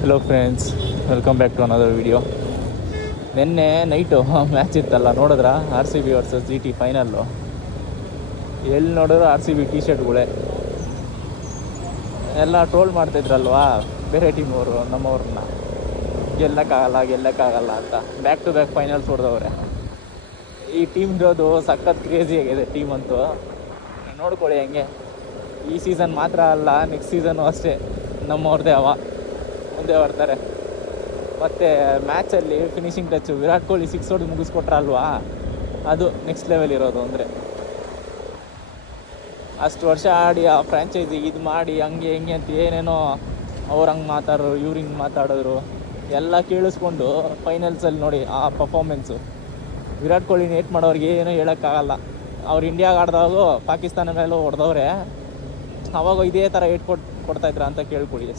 Hello friends, welcome back to another video. ನಿನ್ನೆ night match ಇತ್ತಲ್ಲ, ನೋಡಿದ್ರಾ? R C B versus G T final. ಎಲ್ಲಿ ನೋಡಿದ್ರು R C B T ಶರ್ಟ್ಗಳೇ ಎಲ್ಲ ಟ್ರೋಲ್ ಮಾಡ್ತಿದ್ರಲ್ವಾ ಬೇರೆ ಟೀಮವರು ನಮ್ಮವ್ರನ್ನ. ಗೆಲ್ಲಕ್ಕಾಗಲ್ಲ ಅಂತ ಬ್ಯಾಕ್ ಟು ಬ್ಯಾಕ್ ಫೈನಲ್ಸ್ ಹೊಡೆದವ್ರೆ. ಈ ಟೀಮ್ ಇರೋದು ಸಖತ್ ಕ್ರೇಜಿ ಆಗಿದೆ ಟೀಮ್ ಅಂತೂ. ನೋಡ್ಕೊಳ್ಳಿ ಹೆಂಗೆ. ಈ ಸೀಸನ್ ಮಾತ್ರ ಅಲ್ಲ, ನೆಕ್ಸ್ಟ್ ಸೀಸನ್ನು ಅಷ್ಟೇ ನಮ್ಮವ್ರದ್ದೇ ಮುಂದೆ ಬರ್ತಾರೆ. ಮತ್ತು ಮ್ಯಾಚಲ್ಲಿ ಫಿನಿಷಿಂಗ್ ಟಚ್ಚು ವಿರಾಟ್ ಕೊಹ್ಲಿ 6 ಹೊಡೆದು ಮುಗಿಸ್ಕೊಟ್ರಲ್ವಾ, ಅದು ನೆಕ್ಸ್ಟ್ ಲೆವೆಲ್ ಇರೋದು. ಅಂದರೆ ಅಷ್ಟು ವರ್ಷ ಆಡಿ ಆ ಫ್ರ್ಯಾಂಚೈಸಿ ಇದು ಮಾಡಿ ಹಂಗೆ ಹಿಂಗೆ ಅಂತ ಏನೇನೋ ಅವ್ರು ಹಂಗೆ ಮಾತಾಡೋರು, ಇವ್ರು ಹಿಂಗೆ ಮಾತಾಡೋರು ಎಲ್ಲ ಕೇಳಿಸ್ಕೊಂಡು ಫೈನಲ್ಸಲ್ಲಿ ನೋಡಿ ಆ ಪರ್ಫಾರ್ಮೆನ್ಸು. ವಿರಾಟ್ ಕೊಹ್ಲಿನ ಏಟ್ ಮಾಡೋರಿಗೆ ಏನೂ ಹೇಳೋಕ್ಕಾಗಲ್ಲ. ಅವ್ರು ಇಂಡಿಯಾಗೆ ಆಡಿದಾಗೂ ಪಾಕಿಸ್ತಾನ ಮೇಲೂ ಹೊಡೆದವ್ರೆ, ಅವಾಗ ಇದೇ ಥರ ಏಟ್ ಕೊಡ್ತಾಯಿದ್ರ ಅಂತ ಕೇಳ್ಕೊಳ್ಳಿ.